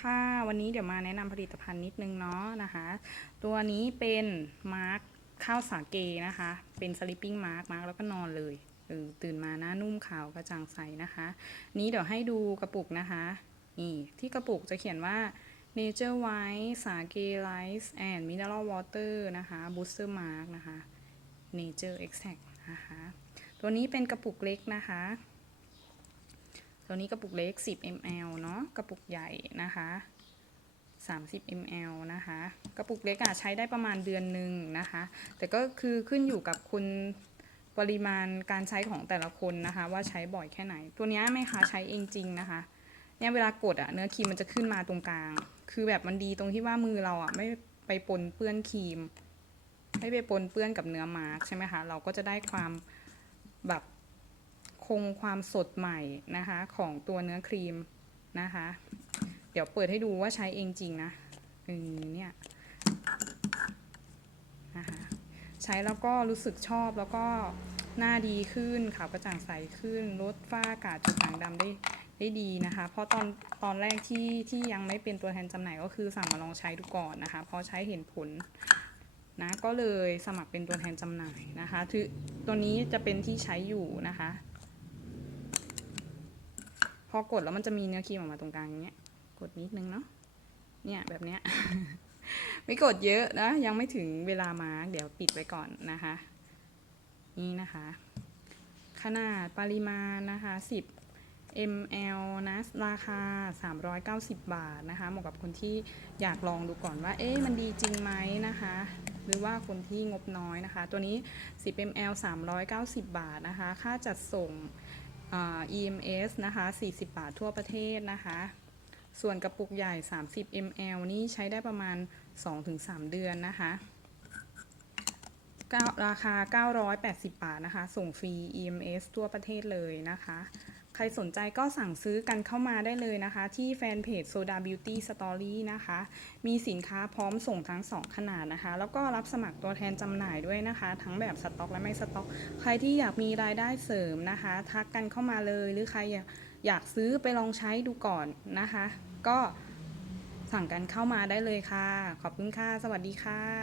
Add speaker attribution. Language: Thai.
Speaker 1: ค่ะ วันนี้เดี๋ยวมาแนะนำผลิตภัณฑ์นิดนึงเนาะนะคะ ตัวนี้เป็นมาร์คข้าวสาเกนะคะ เป็นสลิปปิ้งมาร์คมาร์คแล้วก็นอนเลยเออตื่นมาหน้านุ่มขาวกระจ่างใสนะคะ นี้เดี๋ยวให้ดูกระปุกนะคะ นี่ที่กระปุกจะเขียนว่า Nature White สาเก Rice and Mineral Water นะคะ Booster Mark นะคะ Nature Extract นะคะ ตัวนี้เป็นกระปุกเล็กนะคะ ตัวนี้กระปุกเล็ก 10 ml เนาะกระปุกใหญ่นะคะ 30 ml นะคะ กระปุกเล็กอะใช้ได้ประมาณเดือนหนึ่งนะคะ แต่ก็คือขึ้นอยู่กับคุณปริมาณการใช้ของแต่ละคนนะคะ ว่าใช้บ่อยแค่ไหน ตัวนี้แม่ค้าใช้เองจริงนะคะเนี่ยเวลากดอะเนื้อครีมมันจะขึ้นมาตรงกลาง คือแบบมันดีตรงที่ว่ามือเราอะไม่ไปปนเปื้อนครีม ไม่ไปปนเปื้อนกับเนื้อมาร์กใช่ไหมคะเราก็จะได้ความแบบ งความสดใหม่นะคะ ของตัวเนื้อครีมนะคะ เดี๋ยวเปิดให้ดูว่าใช้เองจริงนะเออเนี่ยนะคะใช้แล้วก็รู้สึกชอบแล้วก็หน้าดีขึ้นขาวกระจ่างใสขึ้นลดฝ้ากาจุดด่างดำได้ได้ดีนะคะ เพราะตอนตอนแรกที่ที่ยังไม่เป็นตัวแทนจำหน่ายก็คือสั่งมาลองใช้ดูก่อนนะคะพราะใช้เห็นผลนะก็เลยสมัครเป็นตัวแทนจำหน่ายนะคะคือตัวนี้จะเป็นที่ใช้อยู่นะคะ พอกดแล้วมันจะมีเนื้อครีมออกมาตรงกลางอย่างเงี้ย กดนิดนึงเนาะ เนี่ยแบบเนี้ย ไม่กดเยอะนะ ยังไม่ถึงเวลามาเดี๋ยวปิดไว้ก่อนนะคะ นี่นะคะ ขนาดปริมาณนะคะ 10 ml นะ ราคา 390 บาทนะคะ เหมาะกับคนที่อยากลองดูก่อนว่า เอ๊ะ มันดีจริงไหมนะคะหรือว่าคนที่งบน้อยนะคะ ตัวนี้ 10 ml 390 บาทนะคะ ค่าจัดส่ง EMS นะคะ 40 บาททั่วประเทศนะคะ ส่วนกระปุกใหญ่ 30 ml นี่ใช้ได้ประมาณ 2-3 เดือนนะคะ ราคา 980 บาทนะคะ ส่งฟรี EMS ทั่วประเทศเลยนะคะ ใครสนใจก็สั่งซื้อกันเข้ามาได้เลยนะคะ ที่แฟนเพจ Soda Beauty Story นะคะ มีสินค้าพร้อมส่งทั้ง 2 ขนาดนะคะ แล้วก็รับสมัครตัวแทนจำหน่ายด้วยนะคะ ทั้งแบบสต็อกและไม่สต็อก ใครที่อยากมีรายได้เสริมนะคะ ทักกันเข้ามาเลย หรือใครอยากอยากซื้อไปลองใช้ดูก่อนนะคะ ก็สั่งกันเข้ามาได้เลยค่ะ ขอบคุณค่ะ สวัสดีค่ะ